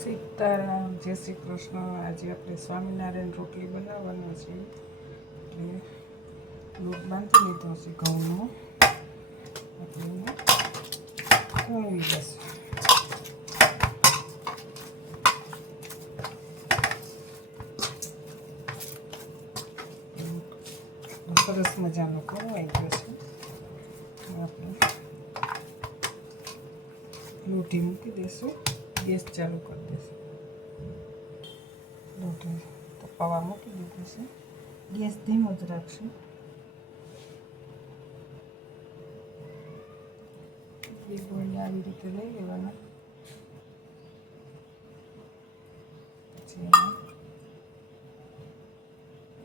સીતારામ, જય શ્રી કૃષ્ણ. આજે આપણે સ્વામિનારાયણ રોટલી બનાવવાના છે. એટલે લોટ બાંધી લીધો છે ઘઉંનો. આપણે ખોળવી જશે. સરસ મજાનો ખોળવાઈ ગયો છે. આપણે લોટી મૂકી દઈશું. ગેસ ચાલુ કરી દઈશું. લોટી તપાવા મૂકી દીધું છે. ગેસ ધીમો જ રાખશું. બે ગોળી આવી રીતે લઈ લેવાના. પછી એમાં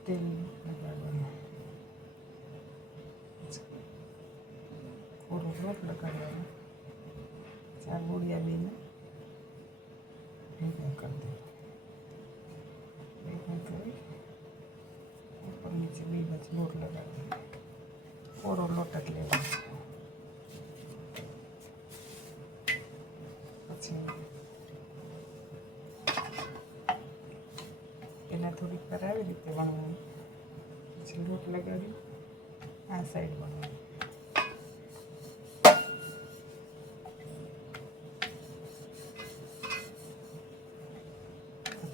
તેલ લગાડવાનું. થોડો લોટ લગાડવાનો. ચાર ગોળિયા બેને ભેગા કરી દેવા. ભેગા કરી ઉપર નીચે બે બાજુ લોટ લગાડવાનો. થોડો લોટ જ લેવાનો. પછી પહેલાં થોડીક વાર આવી રીતે વણવાનું. પછી લોટ લગાડી આ સાઈડ વણવાનું.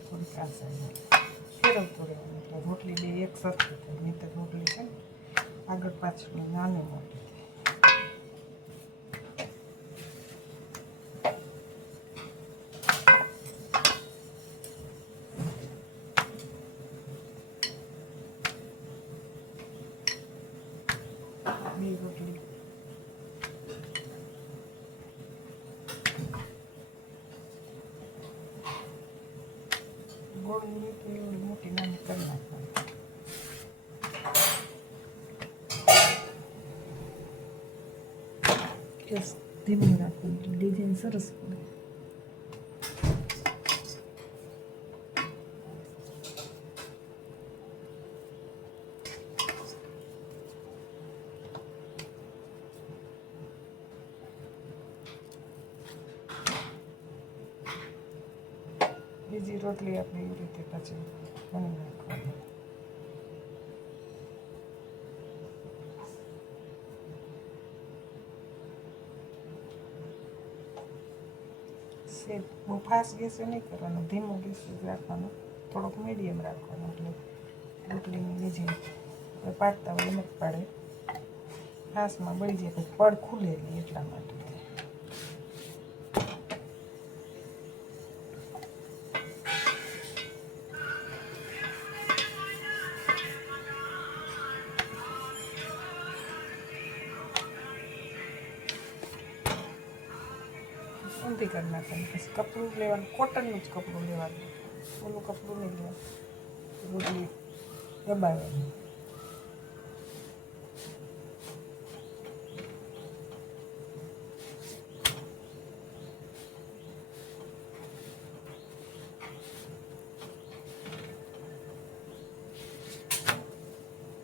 થોડીક આ સાઈડ ફેરવતું રહેવાનું. એટલે રોટલી બે એક સરખી થાય. નહીં તો રોટલી છે ને આગળ પાછળ નાની મોટી થાય. બે રોટલી ગોળની કે મોટી નાની કરી નાખવાની. ગેસ ધીમું રાખવાનું. ડિઝાઇન સરસ પડે. બીજી રોટલી આપણે એવી રીતે પછી વણી નાખવાની. સેજ બહુ ફાસ્ટ ગેસે નહીં કરવાનો, ધીમો ગેસ જ રાખવાનો. થોડોક મીડિયમ રાખવાનો. એટલે રોટલીની બીજી પાડતા હોય એમ જ પાડે. ફાસ્ટમાં બળી જાય તો પડ ખુલે નહીં, એટલા માટે. ઊંધી કરી નાખવાની. પછી કપડું લેવાનું, કોટનનું જ કપડું લેવાનું. ઓલું કપડું નહીં લેવાનું. રોટલી દબાવવાની.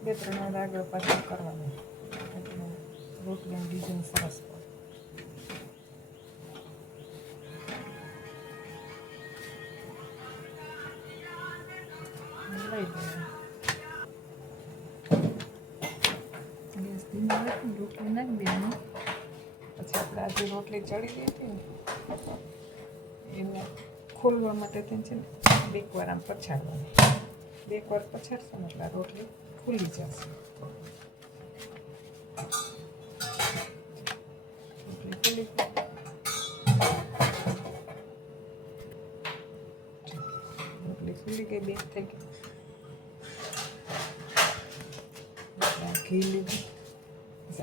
બે ત્રણ વાર આગળ પાછળ કરવાનું. એટલે રોટલીની ડિઝાઇન સરસ પડે. લઈ દેવાનું. ગેસ ધીમો રાખીને રોટલી નાખી દેવાની. પછી આપણે આજે રોટલી ચડી ગઈ હતી ને એને ખોલવા માટે છે ને બેક વાર આમ પછાડવાની. બેક વાર પછાડશો ને એટલે રોટલી ખુલી જશે. રોટલી ખુલી રોટલી ખુલી ગઈ, બેક થઈ ગઈ. ઘી લીધું.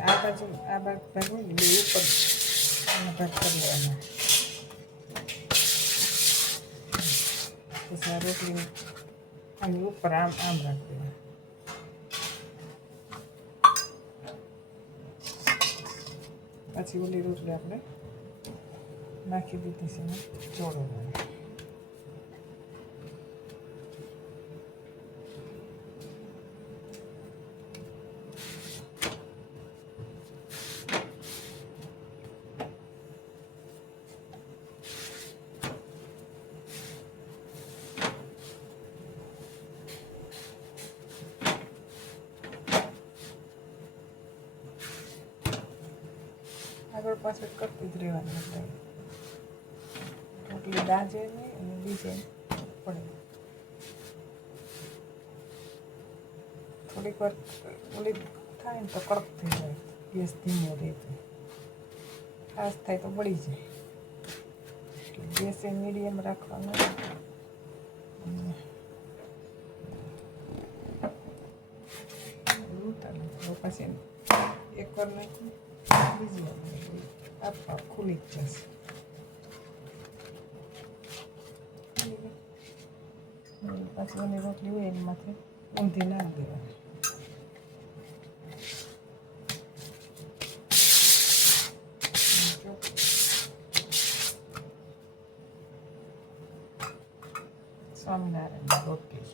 આ બાજુ આ ભાગ હોય ને બે ઉપર આના ભાગ કરી લેવાના. પછી આ રોટલી આની ઉપર આમ આમ રાખી દેવા. પછી ઓલી રોટલી આપણે નાખી દીધી છે ને ચોળવાની. પાછળ કરતી જ રહેવાની આપણે રોટલી દાજે નહીં અને બીજે પડે. થોડીક વાર ઓલી થાય ને તો કડક થઈ જાય, ગેસ ધીમો રહે તો ખાસ થાય તો બળી જાય. એટલે ગેસ એ મીડિયમ રાખવાનો. પછી એક વાર નાખી બીજી વાર આપવા ખુલી જ જશે. પાછી ઓલી રોટલી હોય એની માથે ઊંધી નાખી દેવાની. સ્વામિનારાયણ રોટલી